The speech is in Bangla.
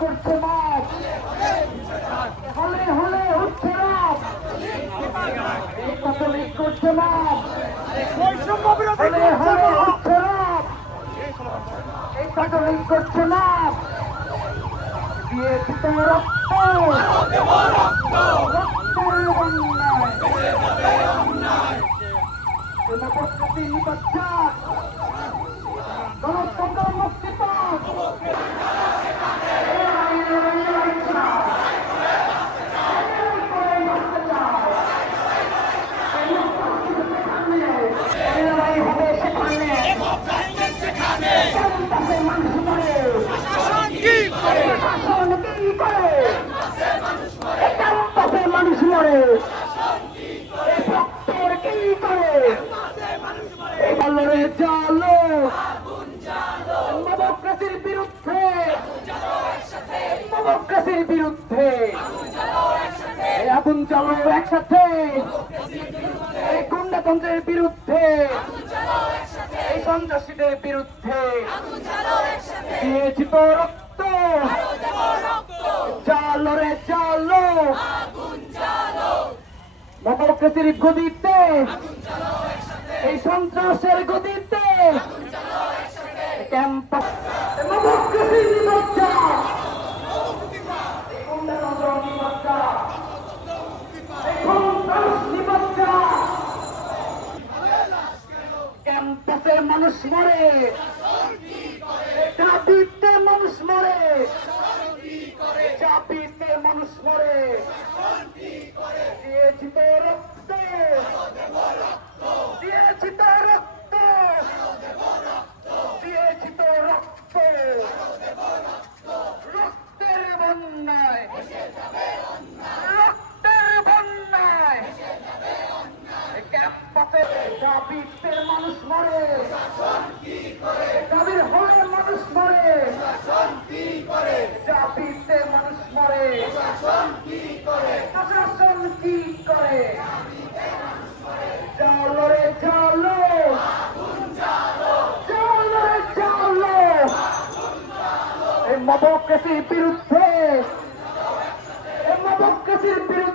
করছে মাপ হলে হলে উঠছে করে কি করে আলোরে জালো ডেমোক্রেসির বিরুদ্ধে ডেমোক্রেসির বিরুদ্ধে। আগুন জ্বালো একসাথে। এই গুন্ডাতন্ত্রের বিরুদ্ধে। এই সন্ত্রাসীদের বিরুদ্ধে। দিয়েছি তো রক্ত। জালো রে জালো ডেমোক্রেসির গদিতে। এই সন্ত্রাসের গদিতে। ক্যাম্পাস ডেমোক্রেসির এই গুন্ডাতন্ত্র নিমজ্জা এই সন্ত্রাস নিমজ্জা ক্যাম্পাসে মানুষ মরে। চাপিতে মানুষ মরে। চাপিতে মানুষ মরে। দিয়েছি তো রক্ত। দিয়েছি তো রক্ত দিয়েছি তো রক্ত রক্তের বন্যায় রক্তের বন্যায় ক্যাম্পাসে দাবিতে মানুষ মরে। দাবির হয়ে মানুষ মরে। দাবিতে মানুষ মরে। প্রশাসন কি করে। চলো রে চলো চলো রে চলো এই মবক্রেসির বিরুদ্ধে। এই মবক্রেসির বিরুদ্ধে